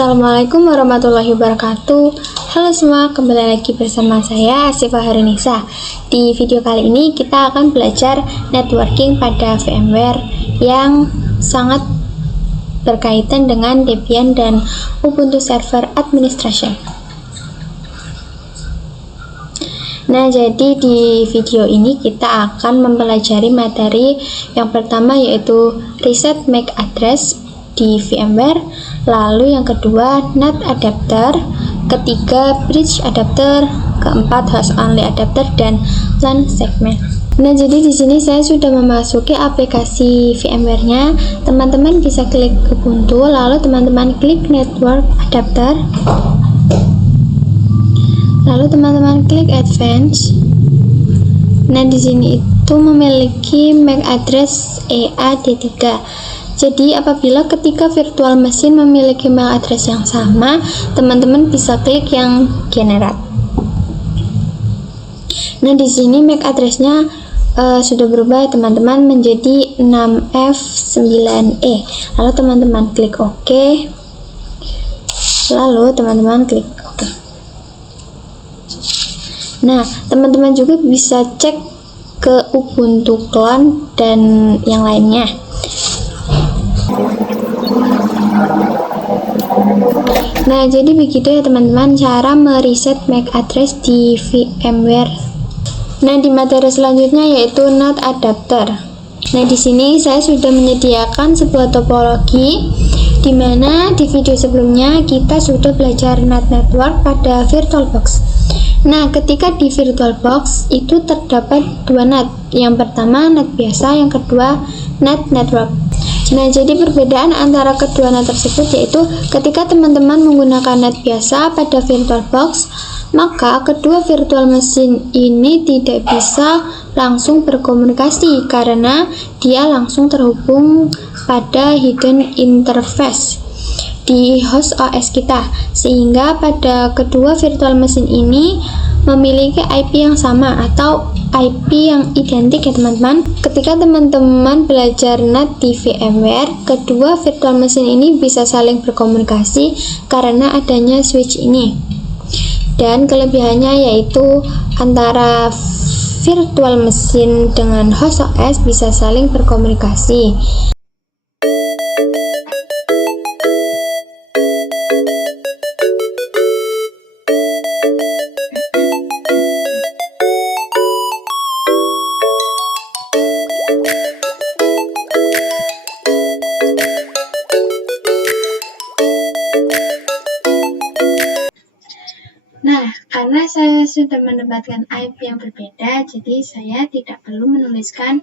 Assalamualaikum warahmatullahi wabarakatuh. Halo semua, kembali lagi bersama saya Asifa Harinisa. Di video kali ini kita akan belajar networking pada VMware yang sangat berkaitan dengan Debian dan Ubuntu Server Administration. Nah, jadi di video ini kita akan mempelajari materi yang pertama yaitu reset MAC address di VMware, lalu yang kedua NAT adapter, ketiga bridge adapter, keempat host only adapter dan LAN segment. Nah, jadi di sini saya sudah memasuki aplikasi VMware-nya. Teman-teman bisa klik Ubuntu, lalu teman-teman klik network adapter. Lalu teman-teman klik Advanced. Nah, di sini itu memiliki MAC address EAD3. Jadi apabila ketika virtual machine memiliki MAC address yang sama, teman-teman bisa klik yang generate. Nah, di sini MAC address-nya sudah berubah teman-teman menjadi 6F9E. Lalu teman-teman klik OK. Lalu teman-teman klik OK. Nah, teman-teman juga bisa cek ke Ubuntu Clone dan yang lainnya. Nah, jadi begitu ya teman-teman cara mereset MAC address di VMware. Nah, di materi selanjutnya yaitu NAT adapter. Nah, di sini saya sudah menyediakan sebuah topologi di mana di video sebelumnya kita sudah belajar NAT network pada VirtualBox. Nah, ketika di VirtualBox itu terdapat dua NAT. Yang pertama NAT biasa, yang kedua NAT network. Nah, jadi perbedaan antara kedua NAT tersebut yaitu ketika teman-teman menggunakan NAT biasa pada VirtualBox, maka kedua virtual machine ini tidak bisa langsung berkomunikasi karena dia langsung terhubung pada hidden interface di host OS kita, sehingga pada kedua virtual machine ini memiliki IP yang sama atau IP yang identik ya teman-teman. Ketika teman-teman belajar NAT di VMware, kedua virtual machine ini bisa saling berkomunikasi karena adanya switch ini. Dan kelebihannya yaitu antara virtual machine dengan host OS bisa saling berkomunikasi. Nah, karena saya sudah mendapatkan IP yang berbeda, jadi saya tidak perlu menuliskan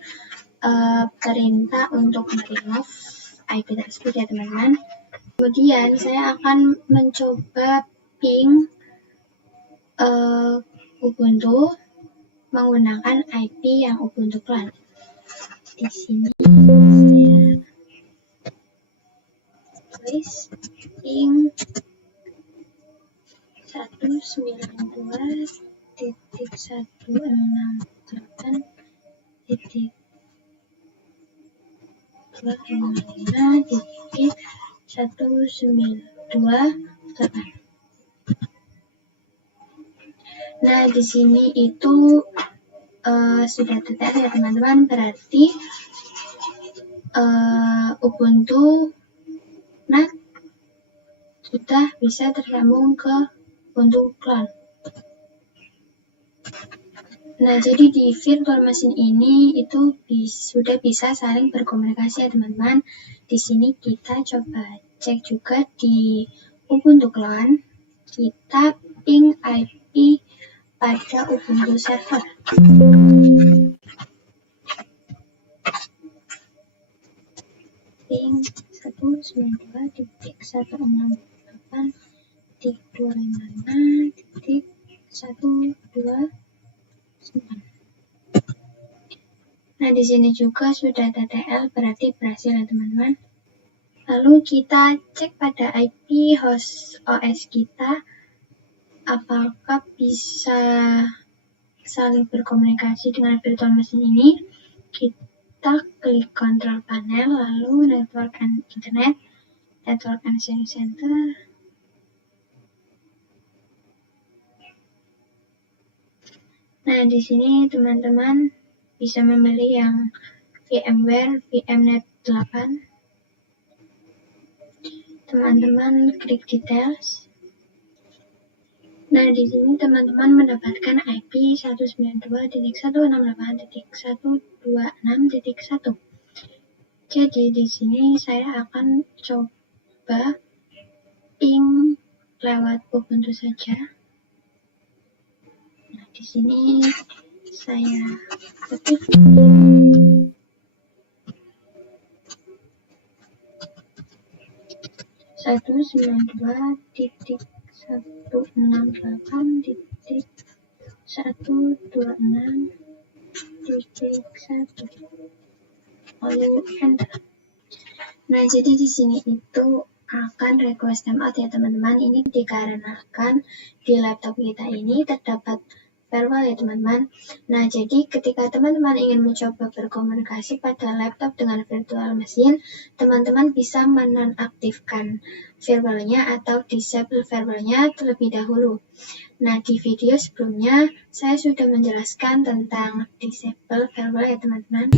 perintah untuk meremove IP tersebut ya teman-teman. Kemudian saya akan mencoba ping Ubuntu menggunakan IP yang Ubuntu Clone. Di sini saya tulis ping 192.168.192.168. Nah, di sini itu sudah tertera ya teman-teman, berarti Ubuntu NAT sudah bisa tersambung ke Ubuntu Clone. Nah, jadi di virtual machine ini itu sudah bisa saling berkomunikasi ya teman-teman. Di sini kita coba cek juga di Ubuntu Clone, kita ping IP pada Ubuntu server. Ping 192.168.255.129. Nah, di sini juga sudah TTL, berarti berhasil ya teman-teman. Lalu kita cek pada IP host OS kita, apakah bisa saling berkomunikasi dengan virtual machine ini. Kita klik control panel, lalu network and internet, network and sharing center, Nah, di sini teman-teman bisa memilih yang VMware VMnet 8. Teman-teman klik details. Nah, di sini teman-teman mendapatkan IP 192.168.126.1. Jadi di sini saya akan coba ping lewat Ubuntu saja. Nah, di sini saya ketik 192.168.126.1 lalu enter. Nah, jadi di sini itu akan request timeout ya teman-teman. Ini dikarenakan di laptop kita ini terdapat firewall ya teman-teman. Nah, jadi ketika teman-teman ingin mencoba berkomunikasi pada laptop dengan virtual machine, teman-teman bisa menonaktifkan firewall-nya atau disable firewall-nya terlebih dahulu. Nah, di video sebelumnya saya sudah menjelaskan tentang disable firewall ya teman-teman.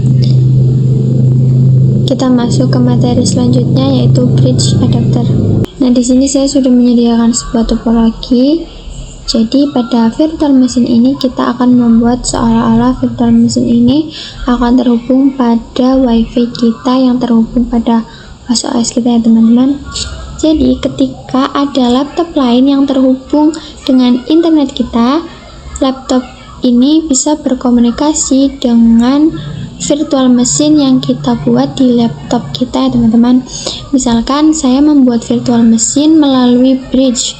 Kita masuk ke materi selanjutnya yaitu bridge adapter. Nah, di sini saya sudah menyediakan sebuah topologi. Jadi pada virtual machine ini kita akan membuat seolah-olah virtual machine ini akan terhubung pada WiFi kita yang terhubung pada OS kita ya teman-teman. Jadi ketika ada laptop lain yang terhubung dengan internet kita, laptop ini bisa berkomunikasi dengan virtual machine yang kita buat di laptop kita ya teman-teman. Misalkan saya membuat virtual machine melalui bridge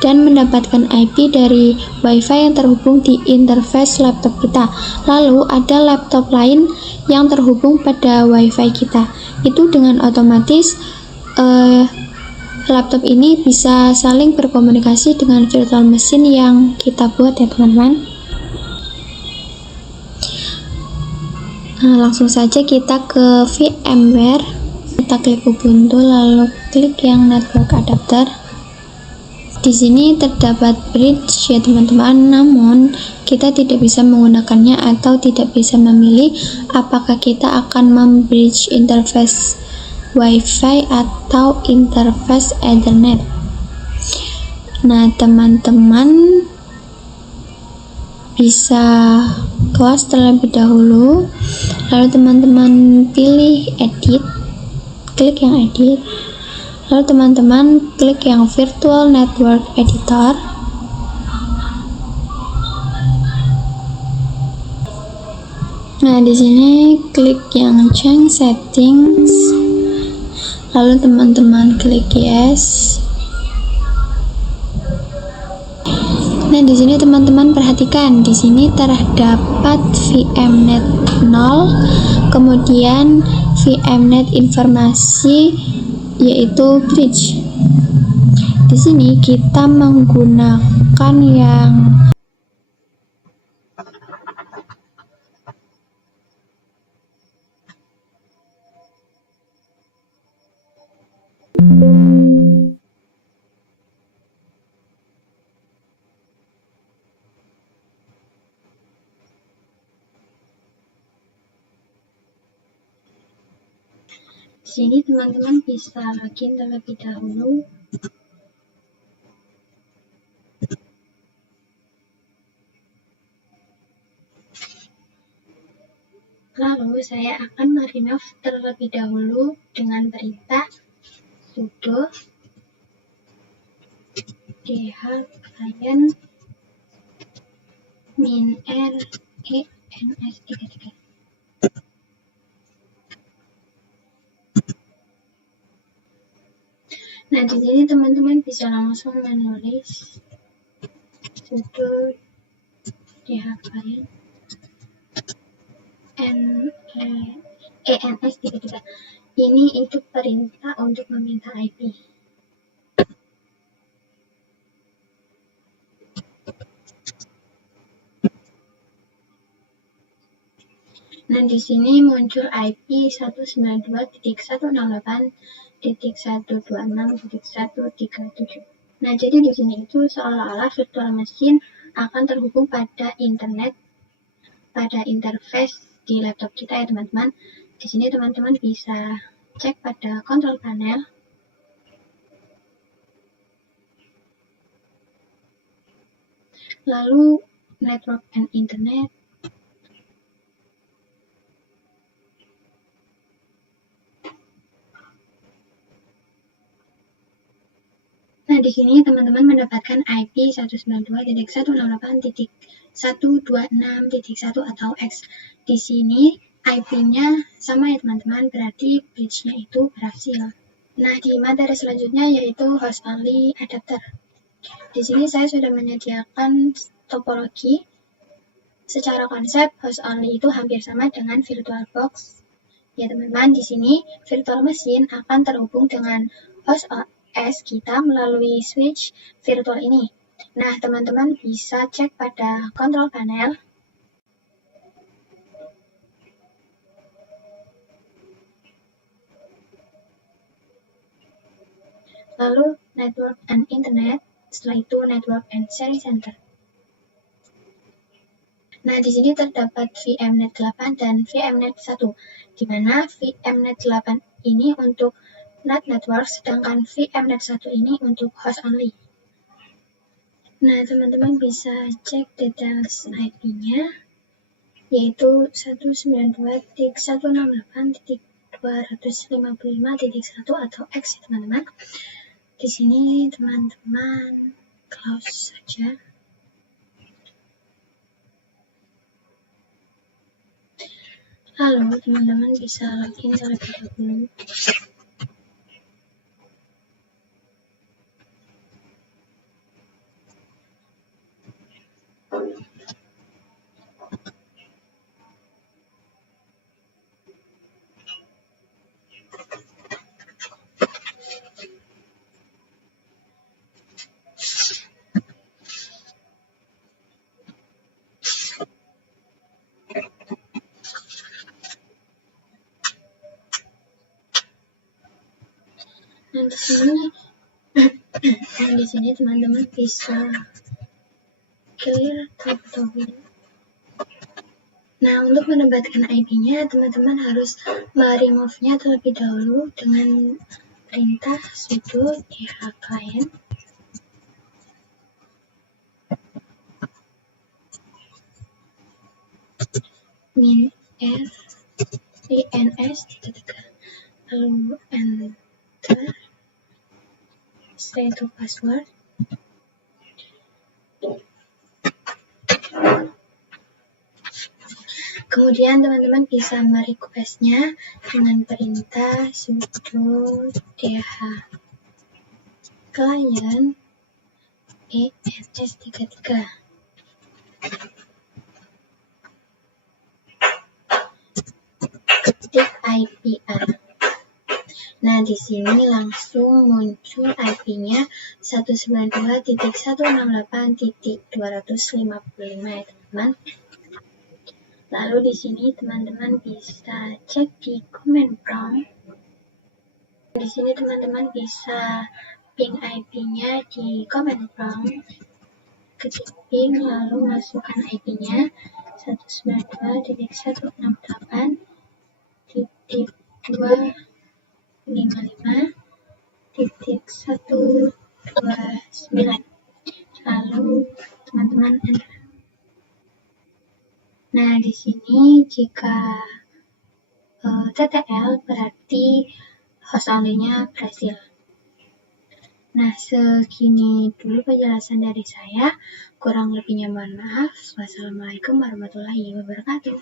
dan mendapatkan IP dari WiFi yang terhubung di interface laptop kita. Lalu ada laptop lain yang terhubung pada WiFi kita. Itu dengan otomatis laptop ini bisa saling berkomunikasi dengan virtual machine yang kita buat ya teman-teman. Nah, langsung saja kita ke VMware. Kita klik Ubuntu lalu klik yang network adapter. Di sini terdapat bridge ya teman-teman, namun kita tidak bisa menggunakannya atau tidak bisa memilih apakah kita akan membridge interface WiFi atau interface Ethernet. Nah, teman-teman bisa close terlebih dahulu, lalu teman-teman pilih edit, klik yang edit. Lalu teman-teman klik yang Virtual Network Editor. Nah, di sini klik yang Change Settings. Lalu teman-teman klik Yes. Nah, di sini teman-teman perhatikan, di sini terdapat VMnet 0, kemudian VMnet informasi yaitu bridge. Di sini kita menggunakan yang di sini teman-teman bisa login terlebih dahulu. Lalu saya akan meremove terlebih dahulu dengan perintah sudo client -ens33. Nah, di sini teman-teman bisa langsung menulis sudo client ens33. Ini itu perintah untuk meminta IP. Nah, di sini muncul IP 192.168.126.137. Nah, jadi di sini itu seolah-olah virtual machine akan terhubung pada internet pada interface di laptop kita ya teman-teman. Di sini teman-teman bisa cek pada control panel. Lalu network and internet. Nah, di sini teman-teman mendapatkan IP 192.168.126.1 atau X. Di sini IP-nya sama ya teman-teman, berarti bridge-nya itu berhasil. Nah, di materi selanjutnya yaitu host only adapter. Di sini saya sudah menyediakan topologi. Secara konsep, host only itu hampir sama dengan VirtualBox. Ya teman-teman, di sini virtual machine akan terhubung dengan host OS kita melalui switch virtual ini. Nah, teman-teman bisa cek pada control panel. Lalu network and internet, setelah itu network and sharing center. Nah, di sini terdapat VMnet 8 dan VMnet 1, di mana VMnet 8 ini untuk NAT network, sedangkan VMnet 1 ini untuk host only. Nah, teman-teman bisa cek details IP-nya, yaitu 192.168.255.1 atau X ya teman-teman. Di sini teman-teman close saja. Lalu teman-teman bisa login terlebih dahulu. Nah, di sini teman-teman bisa clear terlebih dahulu. Nah, untuk menempatkan IP-nya, teman-teman harus meremove-nya terlebih dahulu dengan perintah sudo dhclient min r ins lalu enter, setelah itu password. Kemudian teman-teman bisa merequest-nya dengan perintah sudo dhclient ens33 ketik IPR. Nah, di sini langsung muncul IP-nya 192.168.255 ya teman-teman. Lalu di sini teman-teman bisa cek di command prompt. Di sini teman-teman bisa ping IP-nya di command prompt. Ketik ping lalu masukkan IP-nya 192.168.255.129. Lalu teman-teman enter. Nah, di sini jika TTL berarti host only-nya berhasil. Nah, segini dulu penjelasan dari saya. Kurang lebihnya mohon maaf. Wassalamualaikum warahmatullahi wabarakatuh.